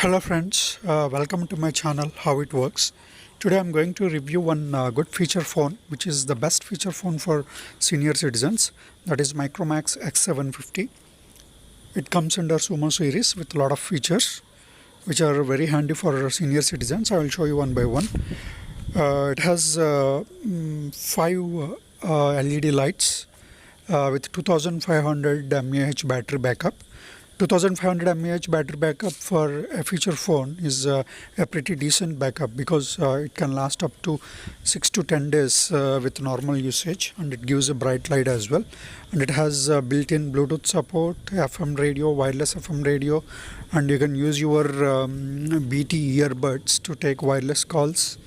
Hello friends, welcome to my channel How It Works. Today I'm going to review one good feature phone which is the best feature phone for senior citizens, that is Micromax X750. It comes under Sumo series with a lot of features which are very handy for senior citizens. I will show you one by one. It has 5 LED lights with 2500 mAh battery backup. 2500 mAh battery backup for a feature phone is a pretty decent backup because it can last up to 6 to 10 days with normal usage, and it gives a bright light as well. And it has built-in Bluetooth support, FM radio, wireless FM radio, and you can use your BT earbuds to take wireless calls.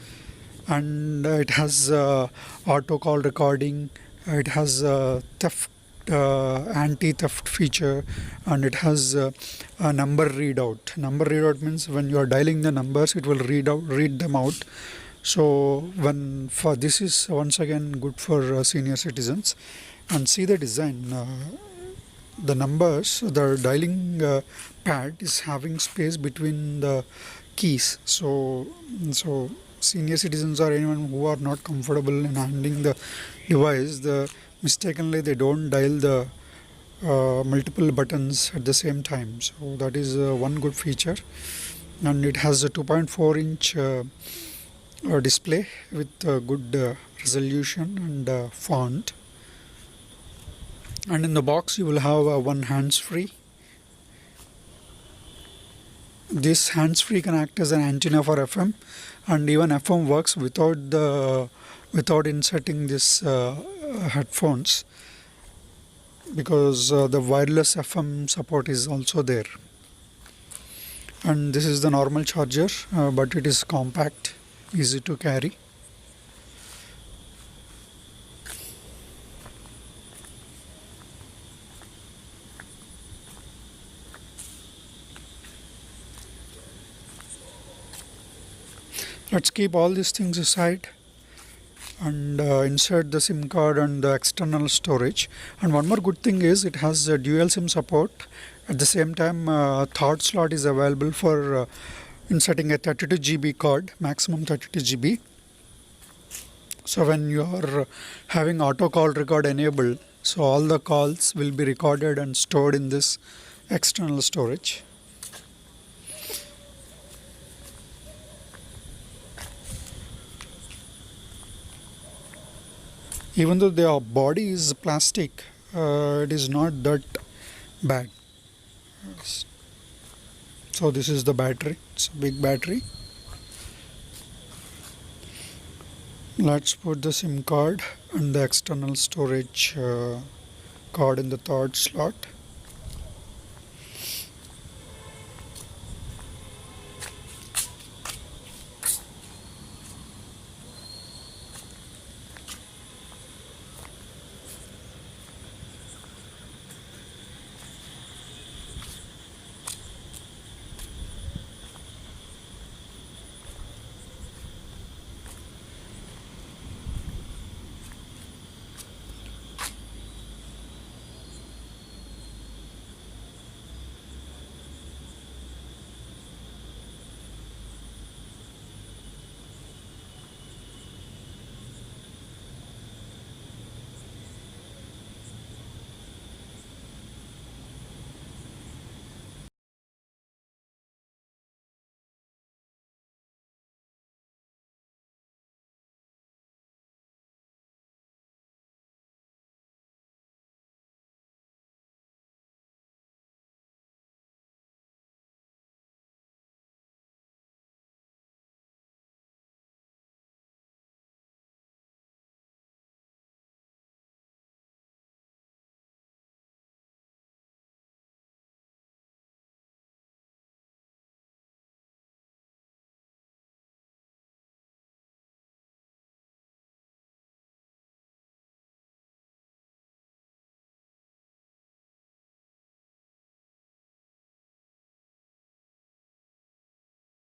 And it has auto call recording. It has anti-theft feature, and it has a number readout. Number readout means when you are dialing the numbers, it will read them out. So this is once again good for senior citizens. And see the design. The numbers, the dialing pad is having space between the keys. So senior citizens or anyone who are not comfortable in handling the device, mistakenly they don't dial the multiple buttons at the same time. So that is one good feature. And it has a 2.4-inch display with good resolution and font. And in the box you will have one hands-free. This hands-free can act as an antenna for FM, and even FM works without inserting this headphones, because the wireless FM support is also there. And this is the normal charger, but it is compact, easy to carry. Let's keep all these things aside and insert the SIM card and the external storage. And one more good thing is it has dual SIM support. At the same time, third slot is available for inserting a 32 GB card, maximum 32 GB. So when you are having auto call record enabled, so all the calls will be recorded and stored in this external storage. Even though the body is plastic, it is not that bad. So this is the battery. It's a big battery. Let's put the SIM card and the external storage card in the third slot.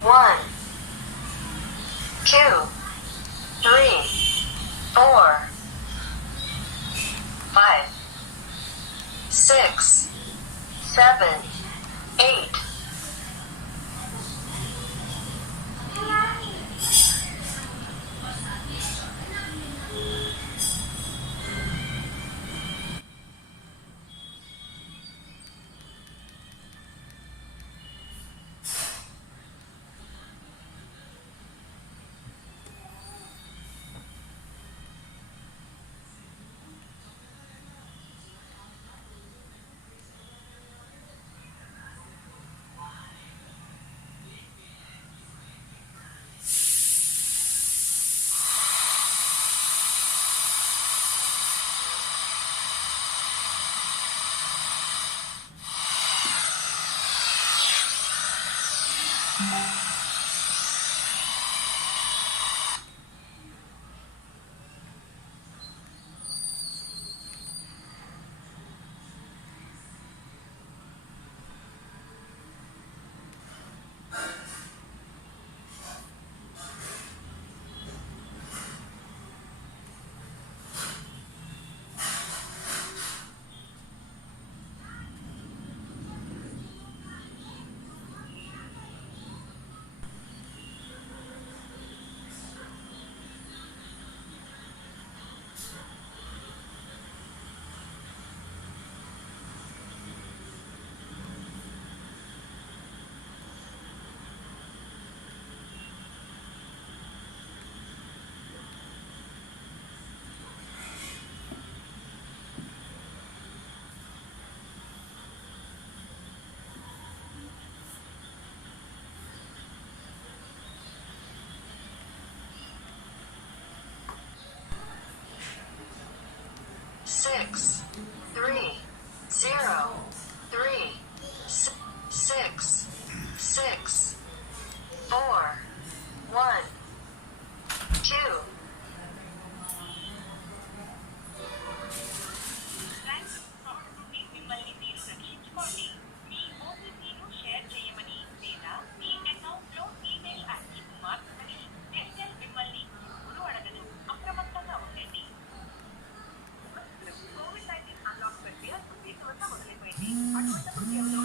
One, 2, 3, 4, 5, 6, 7, 8, Six, 3, 0, 3, 6, 6, 4, 1, 2. మిమ్మల్ని మీరు రక్షించుకోండి. మీ ఓటీపీను share చేయమని లేదా మీ అకౌంట్లో email access మార్చమని Airtel మిమ్మల్ని ఎప్పుడూ అడగదు. అప్రమత్తంగా ఉండండి. కోవిడ్-19 అన్లాక్ ప్రక్రియ దేశమంతా మొదలైపోయింది. అటువంటప్పుడు కేవలం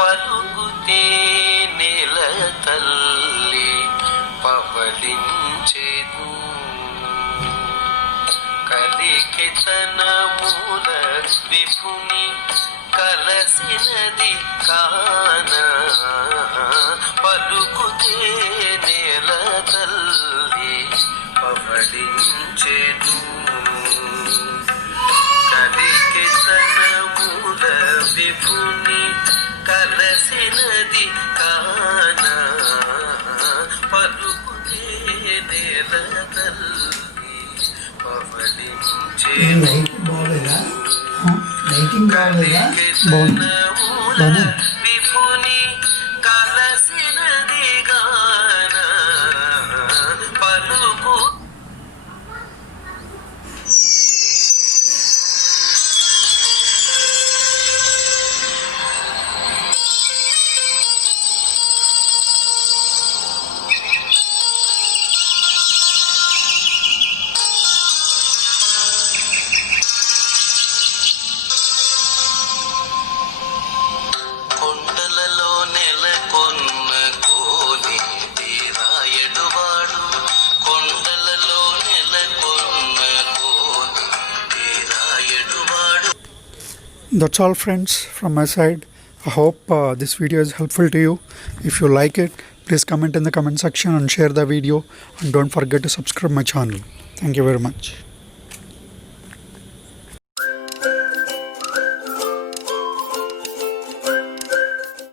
పలుకుతే నెల తల్లి పవళించెను కలికి తన మూల విభుని కలసినది కాన పలుకుతే నెల తల్లి పవళించెను కలికి తన మూల విభుని కలసినది కాన పలుకుతే నెల తల్లి పవళించెను కలికి తన మూల విభుని కలసినది గాన పలుకు కొండలలో నెలకొన్న కోని తీరాయడువాడు కొండలలో నెలకొన్న కోని తీరాయడువాడు. That's all friends from my side. I hope this video is helpful to you. If you like it, please comment in the comment section and share the video, and don't forget to subscribe my channel. Thank you very much.